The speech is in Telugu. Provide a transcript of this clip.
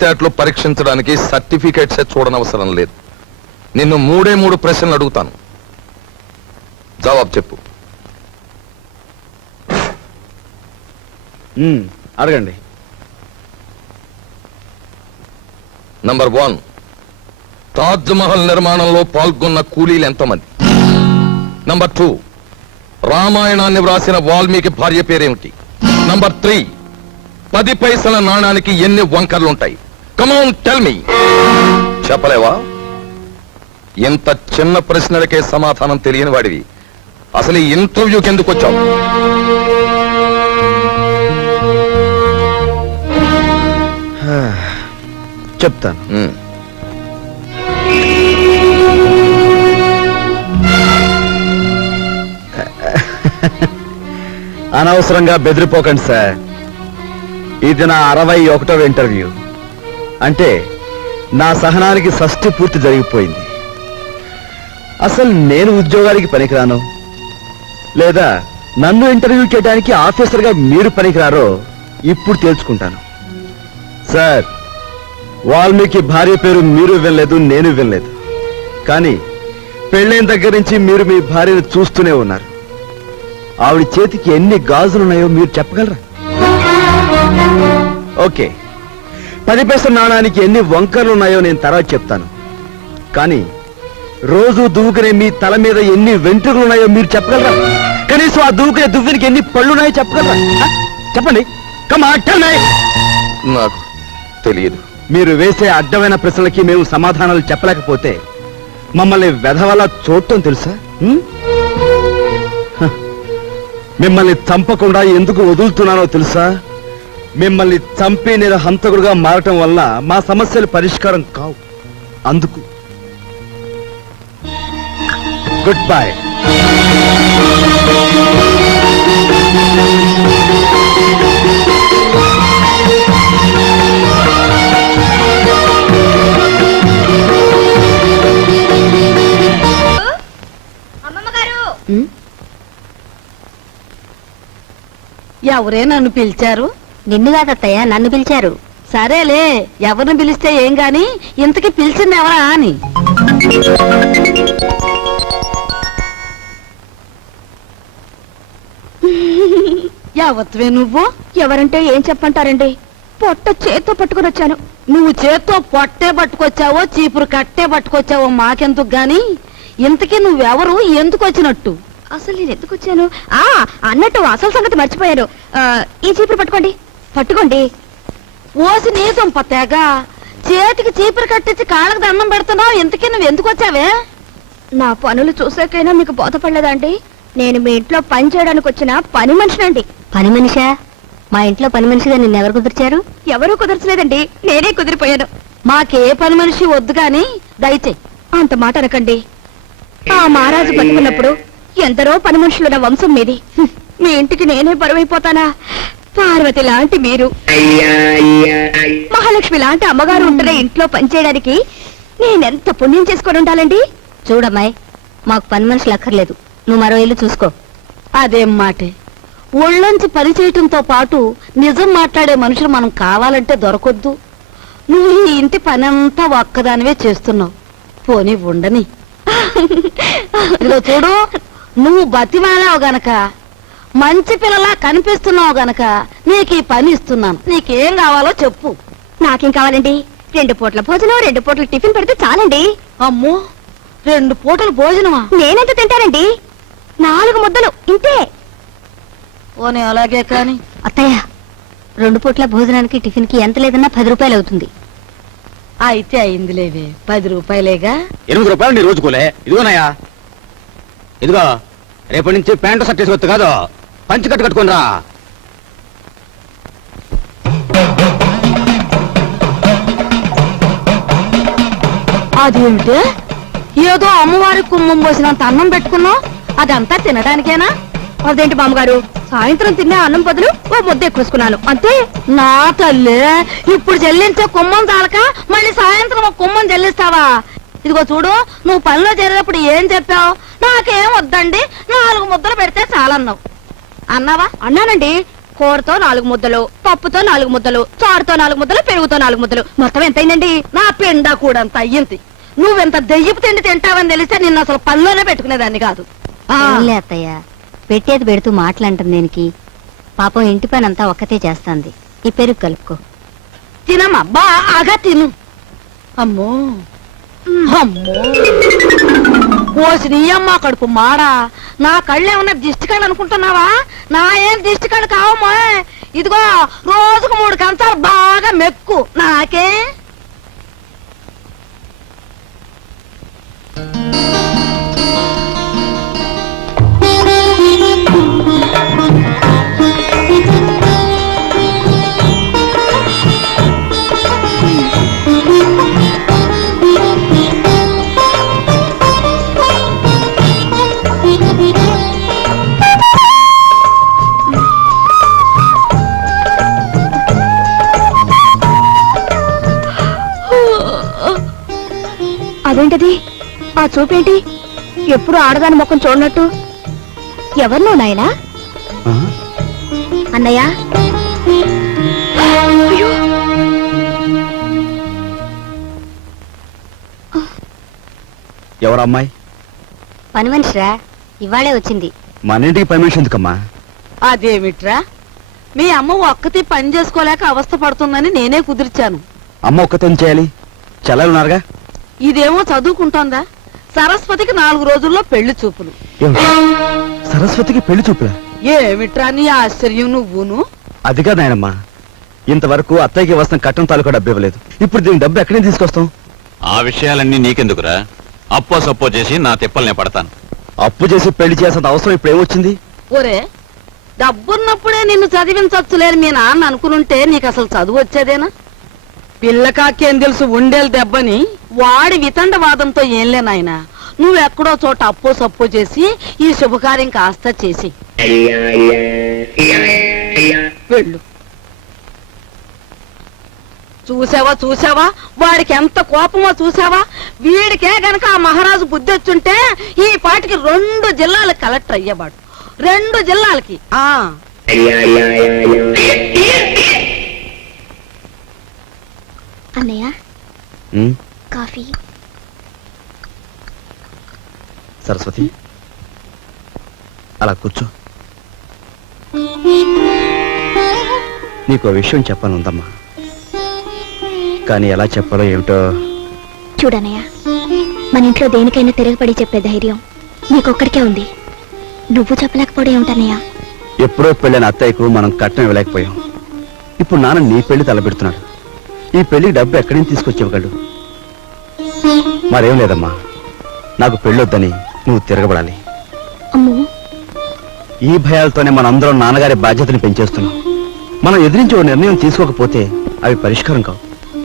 తెలివితేటలు పరీక్షించడానికి సర్టిఫికేట్సే చూడనవసరం లేదు. నిన్ను 3 ప్రశ్నలు అడుగుతాను, జవాబు చెప్పు. అడగండి. నంబర్ 1, తాజ్ మహల్ నిర్మాణంలో పాల్గొన్న కూలీలు ఎంతమంది? నంబర్ 2, రామాయణాన్ని వ్రాసిన వాల్మీకి భార్య పేరేమిటి? నంబర్ 3, 10 పైసల నాణానికి ఎన్ని వంకర్లుంటాయి? Come on tell me. చెప్పలేవా? ఇంత చిన్న ప్రశ్నలకే సమాధానం తెలియని వాడివి అసలు ఈ ఇంటర్వ్యూకి ఎందుకు వచ్చావు? చెప్తాను. అనవసరంగా బెదిరిపోకండి సార్. ఇది నా 61వ ఇంటర్వ్యూ. అంటే నా సహనానికి షష్ఠి పూర్తి జరిగిపోయింది. అసలు నేను ఉద్యోగానికి పనికిరాను, లేదా నన్ను ఇంటర్వ్యూ చేయడానికి ఆఫీసర్గా మీరు పనికిరారో ఇప్పుడు తేల్చుకుంటాను. సార్, వాల్మీకి భార్య పేరు మీరు వినలేదు, నేను వినలేదు. కానీ పెళ్ళైన దగ్గర నుంచి మీరు మీ భార్యను చూస్తూనే ఉన్నారు. ఆవిడ చేతికి ఎన్ని గాజులున్నాయో మీరు చెప్పగలరా? ఓకే, 10 పైసల నాణానికి ఎన్ని వంకర్లున్నాయో నేను తర్వాత చెప్తాను. కానీ రోజు దువ్వుకునే మీ తల మీద ఎన్ని వెంట్రుకలున్నాయో మీరు చెప్పగలరా? కనీసం ఆ దువ్వుకునే దువ్వెనికి ఎన్ని పళ్ళున్నాయో చెప్పగలరా? చెప్పండి. నాకు తెలియదు. మీరు వేసే అడ్డమైన ప్రశ్నలకి మేము సమాధానాలు చెప్పలేకపోతే మమ్మల్ని వెధవలా చూడటం తెలుసా? మిమ్మల్ని చంపకుండా ఎందుకు వదులుతున్నానో తెలుసా? మిమ్మల్ని చంపి నేను హంతకుడుగా మారటం వల్ల మా సమస్యలు పరిష్కారం కావు. అందుకు గుడ్ బై. ఎవరే నన్ను పిలిచారు? నిన్ను కాదత్తయ్య, నన్ను పిలిచారు. సరేలే, ఎవరిని పిలిస్తే ఏం గాని ఇంతకి పిలిచింది ఎవరా అని. యావత్వే నువ్వు? ఎవరంటే ఏం చెప్పంటారండి? పొట్ట చేత్తో పట్టుకుని వచ్చాను. నువ్వు చేత్తో పొట్టే పట్టుకొచ్చావో చీపురు కట్టే పట్టుకొచ్చావో మాకెందుకు గాని, ఇంతకీ నువ్వెవరు, ఎందుకు వచ్చినట్టు? అసలు నేను ఎందుకు వచ్చాను? అన్నట్టు అసలు సంగతి మర్చిపోయాను. ఈ చీపురు పట్టుకోండి. పట్టుకోండి. ఓసి నీ దుంప తెగ, చేతికి చీపురు కట్టించి కాళ్ళకు దండం పెడుతున్నావు. ఇంతకీ నువ్వు ఎందుకు వచ్చావే? నా పనులు చూసాకైనా మీకు బోధపడలేదా అండి? నేను మీ ఇంట్లో పని చేయడానికి వచ్చిన పని మనిషినండి. పని మనిషా? మా ఇంట్లో పని మనిషిగా నిన్నెవరు కుదిర్చారు? ఎవరూ కుదర్చలేదండి, నేనే కుదిరిపోయాను. మాకే పని మనిషి వద్దు గాని దయచేయి. అంత మాట అనకండి. ఆ మహారాజు బతుకున్నప్పుడు ఎందరో పని మనుషులున్న వంశం మీది. మీ ఇంటికి నేనే బరువైపోతానా? పార్వతి లాంటి మీరు, మహాలక్ష్మి లాంటి అమ్మగారు ఉంటున్న ఇంట్లో పనిచేయడానికి నేనెంత పుణ్యం చేసుకొని ఉండాలండి? చూడమ్మాయి, మాకు పని మనుషులు అక్కర్లేదు. నువ్వు మరో ఇల్లు చూసుకో. అదేం మాటే, ఒళ్ళొంచి పని చేయటంతో పాటు నిజం మాట్లాడే మనుషులు మనం కావాలంటే దొరకొద్దు. నువ్వు ఈ ఇంటి పనంతా ఒక్కదానివే చేస్తున్నావు. పోనీ ఉండని. ఇదిగో చూడు, నువ్వు బతిమాలావు గనక, మంచి పిల్లలా కనిపిస్తున్నావు గనక నీకు ఈ పని ఇస్తున్నాను. నీకేం కావాలో చెప్పు. నాకేం కావాలండి? 2 పూట్ల భోజనం, 2 పూట్ల టిఫిన్ పెడితే చాలండి. అమ్మో, 2 పూటల భోజనమా? నేనెంత తింటానండి? 4 ముద్దలు ఇంతే. పోనీ అలాగే కాని. అత్తయ్య, 2 పూట్ల భోజనానికి టిఫిన్ కి ఎంత లేదన్నా 10 రూపాయలు అవుతుంది. అయితే అయిందిలేవే, 10 రూపాయలేగా. 8 రూపాయలు నీ రోజుకోలే. ఇదిగోనయ్యా, ఇదిగో రేపటి నుంచి ప్యాంటు షర్ట్ వేసుకోవచ్చు కాదు, పంచి కట్టుకుని రా. అదేమిటే, ఏదో అమ్మవారి కుమ్మం పోసినంత అన్నం పెట్టుకున్నావు, అదంతా తినడానికేనా? అదేంటి బామ్మగారు, సాయంత్రం తినే అన్నం బదులు ఓ ముద్ద ఎక్కువేసుకున్నాను అంతే. నా తల్లి, ఇప్పుడు చెల్లించే కుమ్మం చాలక మళ్ళీ సాయంత్రం ఒక కుమ్మం చెల్లిస్తావా? ఇదిగో చూడు, నువ్వు పనిలో చేరేటప్పుడు ఏం చెప్పావు? నాకేం వద్దండి, 4 ముద్దలు పెడితే చాలన్నావు. అన్నావా? అన్నానండి. కూరతో 4 ముద్దలు, పప్పుతో 4 ముద్దలు, చారుతో 4 ముద్దలు, పెరుగుతో 4 ముద్దలు, మొత్తం ఎంతైందండి? నా పిండా కూడా అంత అయ్యింది. నువ్వెంత దెయ్యపు తిండి తింటావని తెలిస్తే నిన్ను అసలు పనిలోనే పెట్టుకునేదాన్ని కాదు. ఏంలే అత్తయ్య, పెట్టేది పెడుతూ మాటలంటుంది దేనికి? పాపం ఇంటి పని అంతా ఒక్కతే చేస్తాంది. ఈ పెరుగు కలుపుకో. తినమ్మా, బాగా తిను. అమ్మో అమ్మో, కోసి నీ అమ్మ కడుపు మాడా. నా కళ్ళు ఏమన్నా దిష్టి కళ్ళు అనుకుంటున్నావా? నా ఏం దిష్టి కళ్ళు కావమ్మా. ఇదిగో రోజుకు 3 కంచాలు బాగా మెక్కు నాకే. అదేంటది? ఆ చూపేంటి? ఎప్పుడు ఆడదాని ముఖం చూడనట్టు. ఎవరు నువ్వు నాయనా? ఆ? అన్నయ్య, ఎవరు అమ్మాయి? పని మనిషిరా, ఇవాళే వచ్చింది. మన ఇంటికి పని మనిషి ఎందుకమ్మా? అదేమిట్రా, మీ అమ్మ ఒక్కతి పని చేసుకోలేక అవస్థ పడుతుందని నేనే కుదిర్చాను. అమ్మ ఒక్కతే చేయాలి, చెల్లెలు ఉన్నారుగా. ఇదేమో చదువుకుంటోందా? సరస్వతికి 4 రోజుల్లో పెళ్లి చూపులు. ఏమిటి? సరస్వతికి పెళ్లి చూపులా? ఏమిట్రా నీ ఆశ్చర్యం నువ్వును? అది కాదు నాయనమ్మా, ఇంతవరకు అత్తయ్యకి వస్తున్న కట్టం తాలూకా డబ్బు ఇవ్వలేదు. ఇప్పుడు దీని డబ్బు ఎక్కడి నుంచి తీసుకొస్తాం? ఆ విషయాలన్నీ నీకెందుకురా? అప్పో సప్పో చేసి నా తిప్పల్నే పడతాను. అప్పు చేసి పెళ్లి చేసేంత అవసరం ఇప్పుడు ఏమొచ్చింది? ఒరే, డబ్బున్నప్పుడే నిన్ను చదివించచ్చులేని మీ నాన్న అనుకునుంటే నీకు అసలు చదువు వచ్చేదేనా? పిల్లకాకేం తెలుసు ఉండేలు దెబ్బని వాడి వితండవాదంతో ఏంలే నాయనా. నువ్వెక్కడో చోట అప్పో సప్పో చేసి ఈ శుభకార్యం కాస్త చేసి వెళ్ళు. చూసావా వాడికి ఎంత కోపమో చూసావా? వీడికే గనక ఆ మహారాజు బుద్ధి వచ్చుంటే ఈ పాటికి 2 జిల్లాలకు కలెక్టర్ అయ్యేవాడు. 2 జిల్లాలకి. అన్నయ్య ఉమ్, కాఫీ. సరస్వతి అలా కూర్చో. నీకు విషయం చెప్పానుందమ్మా, కానీ ఎలా చెప్పాలో ఏమిటో. చూడన్నయ్య, మన ఇంట్లో దేనికైనా తిరగబడి చెప్పే ధైర్యం నీకొక్కడికే ఉంది. నువ్వు చెప్పలేకపోవడం ఏమిటన్నయ్య? ఎప్పుడో పెళ్ళైన అత్తయ్యకు మనం కట్నం ఇవ్వలేకపోయాం. ఇప్పుడు నాన్న నీ పెళ్లి తలపెడుతున్నాడు. ఈ పెళ్లికి డబ్బు ఎక్కడి నుంచి తీసుకొచ్చి ఇవ్వగలడు? మరేం లేదమ్మా, నాకు పెళ్ళొద్దని నువ్వు తిరగబడాలి. అమ్మో, ఈ భయాలతోనే మనందరం నాన్నగారి బాధ్యతని పెంచేస్తున్నాం. మనం ఎదిరించి ఓ నిర్ణయం తీసుకోకపోతే అవి పరిష్కారం కావు.